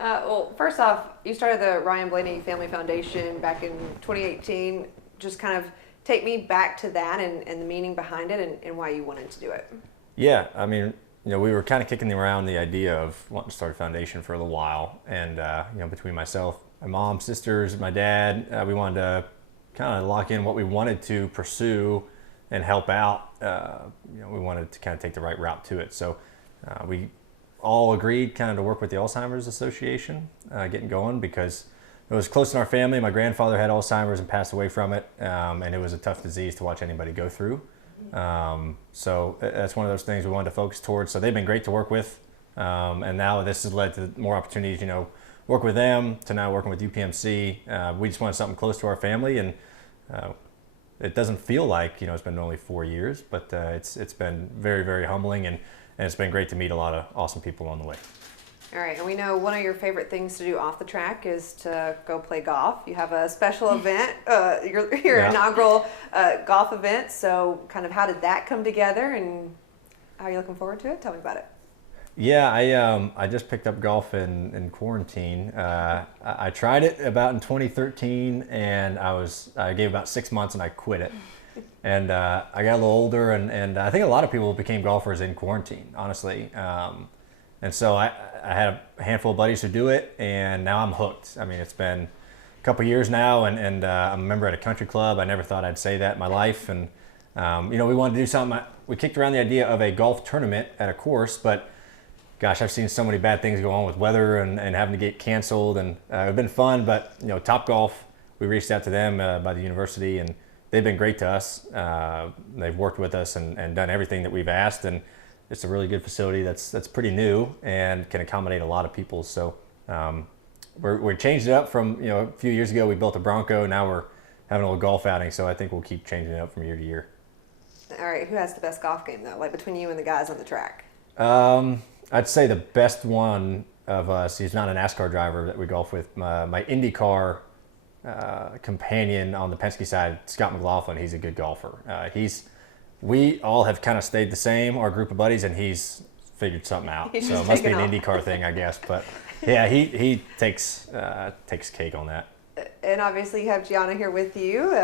Well, first off, you started the Ryan Blaney Family Foundation back in 2018. Just kind of take me back to that and the meaning behind it and why you wanted to do it. Yeah, I mean, we were kind of kicking around the idea of wanting to start a foundation for a little while. And, between myself, my mom, sisters, my dad, we wanted to kind of lock in what we wanted to pursue and help out. We wanted to kind of take the right route to it. So we all agreed kind of to work with the Alzheimer's Association, getting going, because it was close in our family. My grandfather had Alzheimer's and passed away from it, and it was a tough disease to watch anybody go through. So that's one of those things we wanted to focus towards. So they've been great to work with, and now this has led to more opportunities, work with them to now working with UPMC. We just wanted something close to our family, and it doesn't feel like it's been only 4 years, but it's been very, very humbling, and it's been great to meet a lot of awesome people along the way. All right, and we know one of your favorite things to do off the track is to go play golf. You have a special event, your inaugural golf event. So kind of how did that come together, and how are you looking forward to it? Tell me about it. Yeah, I just picked up golf in quarantine. I tried it about in 2013, and I gave about 6 months and I quit it. And I got a little older, and I think a lot of people became golfers in quarantine, honestly. And so I had a handful of buddies who do it, and now I'm hooked. I mean, it's been a couple years now, and I'm a member at a country club. I never thought I'd say that in my life. And, we wanted to do something. We kicked around the idea of a golf tournament at a course, but gosh, I've seen so many bad things go on with weather and having to get canceled, and it's been fun. But, Top Golf, we reached out to them by the university, and they've been great to us. They've worked with us and done everything that we've asked, and it's a really good facility that's pretty new and can accommodate a lot of people. So we changed it up from, a few years ago we built a Bronco. Now we're having a little golf outing, so I think we'll keep changing it up from year to year. All right, who has the best golf game though, like between you and the guys on the track? I'd say the best one of us, he's not a NASCAR driver that we golf with, my IndyCar companion on the Penske side, Scott McLaughlin. He's a good golfer. We all have kind of stayed the same, our group of buddies, and he's figured something out. So it must be an IndyCar thing, I guess. But yeah, he takes cake on that. And obviously you have Gianna here with you.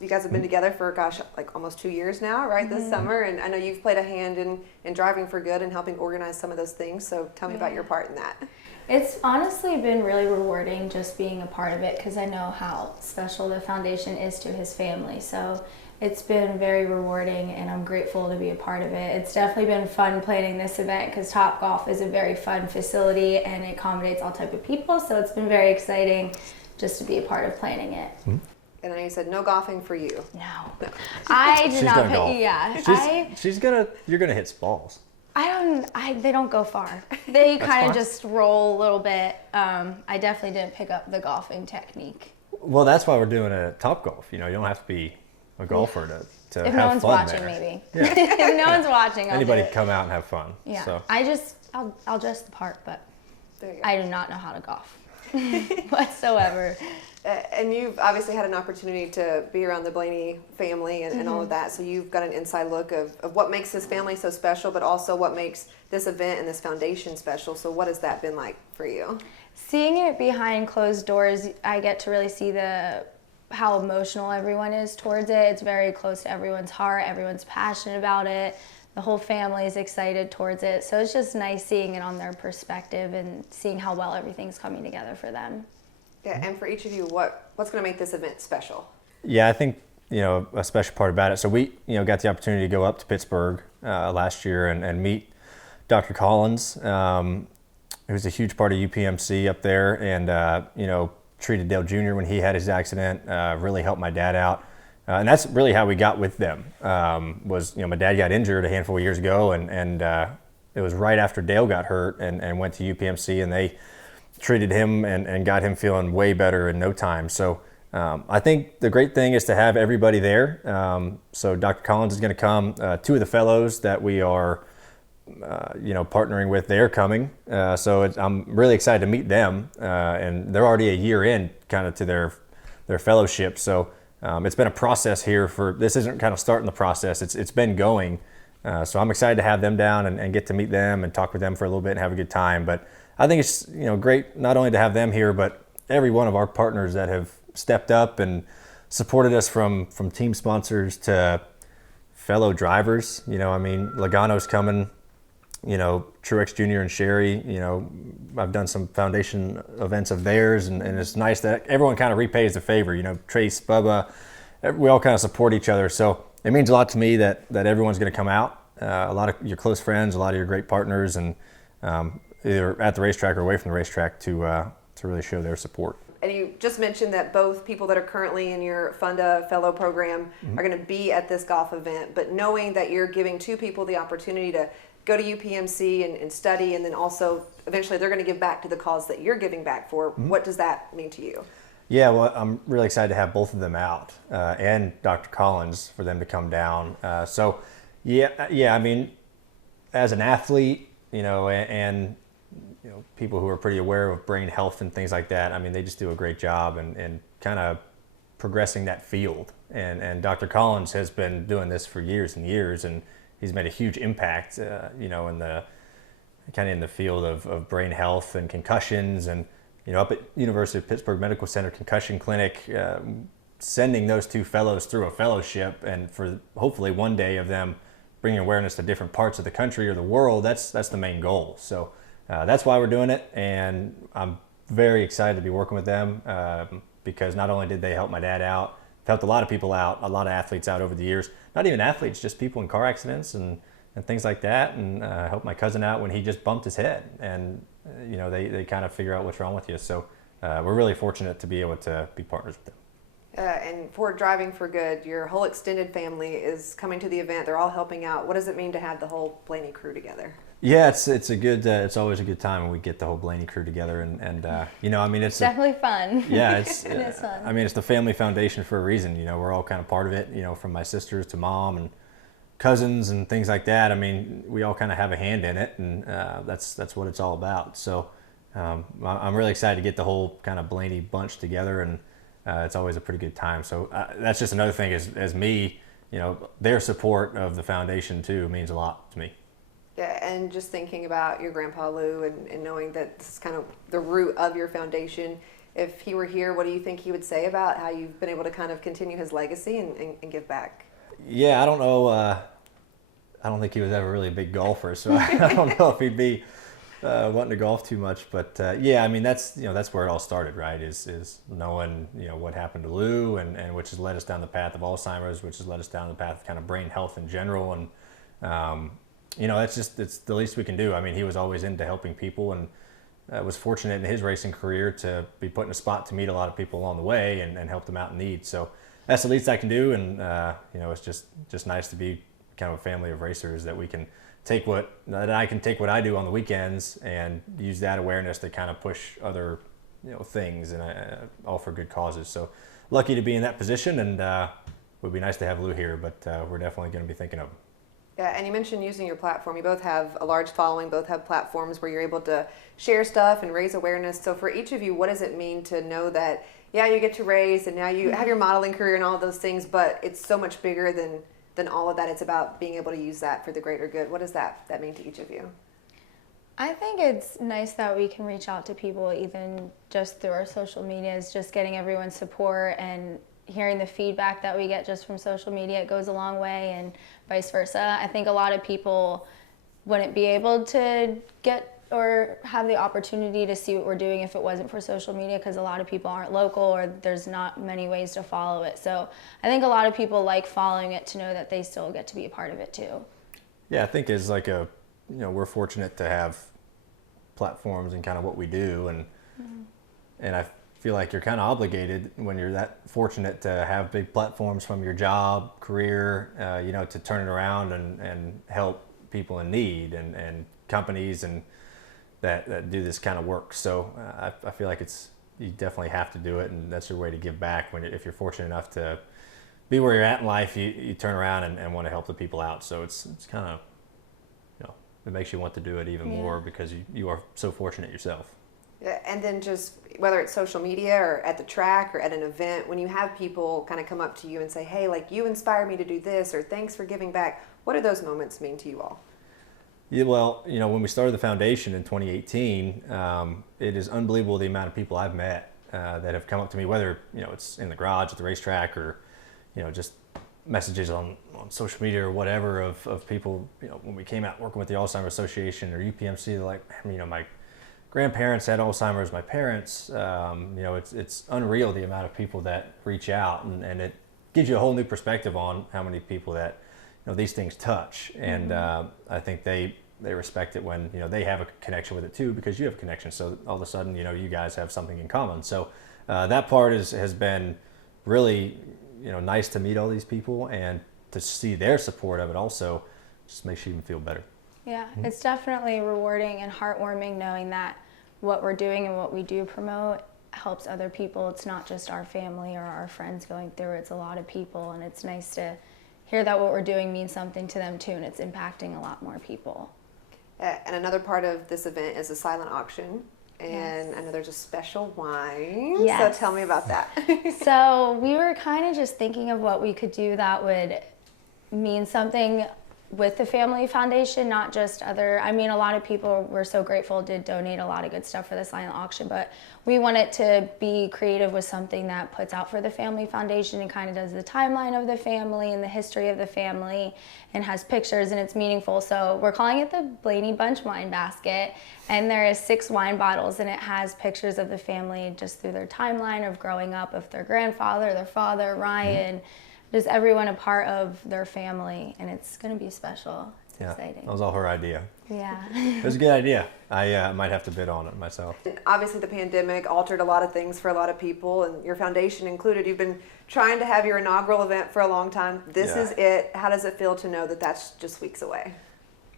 You guys have been together for, like almost 2 years now, right? This summer. And I know you've played a hand in Driving for Good and helping organize some of those things. So tell me about your part in that. It's honestly been really rewarding just being a part of it, because I know how special the foundation is to his family. So it's been very rewarding, and I'm grateful to be a part of it. It's definitely been fun planning this event, because Top Golf is a very fun facility and it accommodates all type of people. So it's been very exciting just to be a part of planning it. And then you said no golfing for you. No. I did not pick. Golf. Yeah. You're gonna hit balls. They don't go far. They kind of just roll a little bit. I definitely didn't pick up the golfing technique. Well, that's why we're doing a Top Golf. You don't have to be a golfer to have fun. If no one's watching, there. Maybe. Yeah. If no one's watching, anybody come out and have fun. Yeah. So. I'll dress the part, but I do not know how to golf whatsoever. And you've obviously had an opportunity to be around the Blaney family and all of that, so you've got an inside look of what makes this family so special, but also what makes this event and this foundation special. So what has that been like for you? Seeing it behind closed doors, I get to really see how emotional everyone is towards it. It's very close to everyone's heart. Everyone's passionate about it. The whole family is excited towards it. So it's just nice seeing it on their perspective and seeing how well everything's coming together for them. Yeah, and for each of you, what's going to make this event special? Yeah, I think a special part about it. So we got the opportunity to go up to Pittsburgh last year and meet Dr. Collins, who's a huge part of UPMC up there, and treated Dale Jr. when he had his accident. Really helped my dad out, and that's really how we got with them. My dad got injured a handful of years ago, and it was right after Dale got hurt and went to UPMC, and they treated him and got him feeling way better in no time. So I think the great thing is to have everybody there. So Dr. Collins is going to come. Two of the fellows that we are partnering with, they're coming. So I'm really excited to meet them. And they're already a year in kind of to their fellowship. So it's been a process here this isn't kind of starting the process. It's been going. So I'm excited to have them down and get to meet them and talk with them for a little bit and have a good time. But I think it's great not only to have them here, but every one of our partners that have stepped up and supported us, from team sponsors to fellow drivers. Logano's coming. Truex Jr. and Sherry. I've done some foundation events of theirs, and it's nice that everyone kind of repays the favor. Trace, Bubba, we all kind of support each other. So it means a lot to me that everyone's going to come out. A lot of your close friends, a lot of your great partners, and either at the racetrack or away from the racetrack to really show their support. And you just mentioned that both people that are currently in your Funda Fellow program are going to be at this golf event, but knowing that you're giving two people the opportunity to go to UPMC and study, and then also eventually they're going to give back to the cause that you're giving back for, what does that mean to you? Yeah, well, I'm really excited to have both of them out, and Dr. Collins, for them to come down. As an athlete, and people who are pretty aware of brain health and things like that, they just do a great job and kind of progressing that field. And Dr. Collins has been doing this for years and years, and he's made a huge impact, in the field of brain health and concussions, and up at University of Pittsburgh Medical Center Concussion Clinic, sending those two fellows through a fellowship, and for hopefully one day of them bringing awareness to different parts of the country or the world. That's the main goal. So that's why we're doing it, and I'm very excited to be working with them, because not only did they help my dad out, helped a lot of people out, a lot of athletes out over the years. Not even athletes, just people in car accidents and things like that, and helped my cousin out when he just bumped his head, and they kind of figure out what's wrong with you. So we're really fortunate to be able to be partners with them. And for Driving for Good, your whole extended family is coming to the event. They're all helping out. What does it mean to have the whole Blaney crew together? Yeah, it's a good. It's always a good time when we get the whole Blaney crew together, and it's definitely fun. Yeah, it's it is fun. It's the family foundation for a reason. We're all kind of part of it. From my sisters to mom and cousins and things like that. We all kind of have a hand in it, and that's what it's all about. So I'm really excited to get the whole kind of Blaney bunch together, and it's always a pretty good time. So that's just another thing as me. Their support of the foundation too means a lot to me. Yeah, and just thinking about your grandpa Lou, and knowing that this is kind of the root of your foundation. If he were here, what do you think he would say about how you've been able to kind of continue his legacy and give back? Yeah, I don't know. I don't think he was ever really a big golfer, so I don't know if he'd be wanting to golf too much. But that's where it all started, right? Is knowing what happened to Lou, and which has led us down the path of Alzheimer's, which has led us down the path of kind of brain health in general, and it's the least we can do. He was always into helping people, and was fortunate in his racing career to be put in a spot to meet a lot of people along the way and help them out in need. So that's the least I can do, and it's just nice to be kind of a family of racers that we can take that I can take what I do on the weekends and use that awareness to kind of push other things, and all for good causes. So lucky to be in that position, and it would be nice to have Lou here, but we're definitely going to be thinking of him. Yeah, and you mentioned using your platform. You both have a large following, both have platforms where you're able to share stuff and raise awareness. So for each of you, what does it mean to know that, yeah, you get to race, and now you have your modeling career and all of those things, but it's so much bigger than all of that. It's about being able to use that for the greater good. What does that mean to each of you? I think it's nice that we can reach out to people even just through our social medias, just getting everyone's support and hearing the feedback that we get just from social media. It goes a long way, and vice versa. I think a lot of people wouldn't be able to get or have the opportunity to see what we're doing if it wasn't for social media, because a lot of people aren't local, or there's not many ways to follow it. So I think a lot of people like following it to know that they still get to be a part of it too. Yeah, I think as we're fortunate to have platforms and kind of what we do, and I feel like you're kind of obligated when you're that fortunate to have big platforms from your job, career, to turn it around and help people in need, and companies and that do this kind of work. So I feel like you definitely have to do it, and that's your way to give back. If you're fortunate enough to be where you're at in life, you turn around and want to help the people out. So it's kind of, it makes you want to do it even more, because you are so fortunate yourself. Yeah, and then just whether it's social media or at the track or at an event, when you have people kind of come up to you and say, hey, like, you inspired me to do this, or thanks for giving back, what do those moments mean to you all? Yeah, well, when we started the foundation in 2018, it is unbelievable the amount of people I've met that have come up to me, whether it's in the garage at the racetrack or just messages on social media or whatever of people. When we came out working with the Alzheimer Association or UPMC, they're like, my grandparents had Alzheimer's, my parents. It's unreal the amount of people that reach out, and it gives you a whole new perspective on how many people that these things touch. And I think they respect it when they have a connection with it too, because you have a connection. So all of a sudden you guys have something in common. So that part has been really nice to meet all these people, and to see their support of it also just makes you even feel better. Yeah, it's definitely rewarding and heartwarming knowing that what we're doing and what we do promote helps other people. It's not just our family or our friends going through it. It's a lot of people, and it's nice to hear that what we're doing means something to them too, and it's impacting a lot more people. And another part of this event is a silent auction. And yes. I know there's a special wine. Yes. So tell me about that. So we were kind of just thinking of what we could do that would mean something with the Family Foundation, not just other, a lot of people were so grateful, did donate a lot of good stuff for the silent auction, but we wanted to be creative with something that puts out for the Family Foundation and kind of does the timeline of the family and the history of the family and has pictures, and it's meaningful. So we're calling it the Blaney Bunch Wine Basket, and there is 6 wine bottles, and it has pictures of the family just through their timeline of growing up, of their grandfather, their father, Ryan, just everyone a part of their family, and it's going to be special. It's exciting. That was all her idea. Yeah. It was a good idea. I might have to bid on it myself. Obviously, the pandemic altered a lot of things for a lot of people, and your foundation included. You've been trying to have your inaugural event for a long time. This is it. How does it feel to know that that's just weeks away?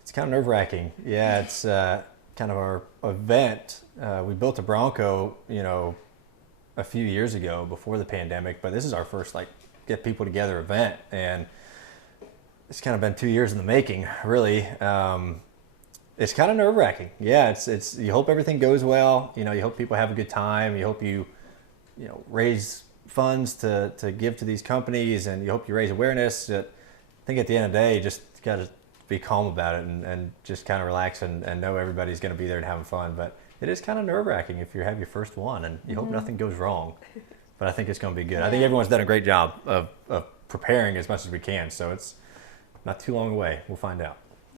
It's kind of nerve-wracking. Yeah, it's kind of our event. We built a Bronco, a few years ago before the pandemic, but this is our first get people together event, and it's kind of been 2 years in the making, really. It's kind of nerve-wracking. Yeah, it's you hope everything goes well. You hope people have a good time. You hope you raise funds to give to these companies, and you hope you raise awareness. I think at the end of the day, you just got to be calm about it and just kind of relax and know everybody's going to be there and having fun. But it is kind of nerve-wracking if you have your first one, and you hope nothing goes wrong. But I think it's going to be good. I think everyone's done a great job of preparing as much as we can. So it's not too long away. We'll find out.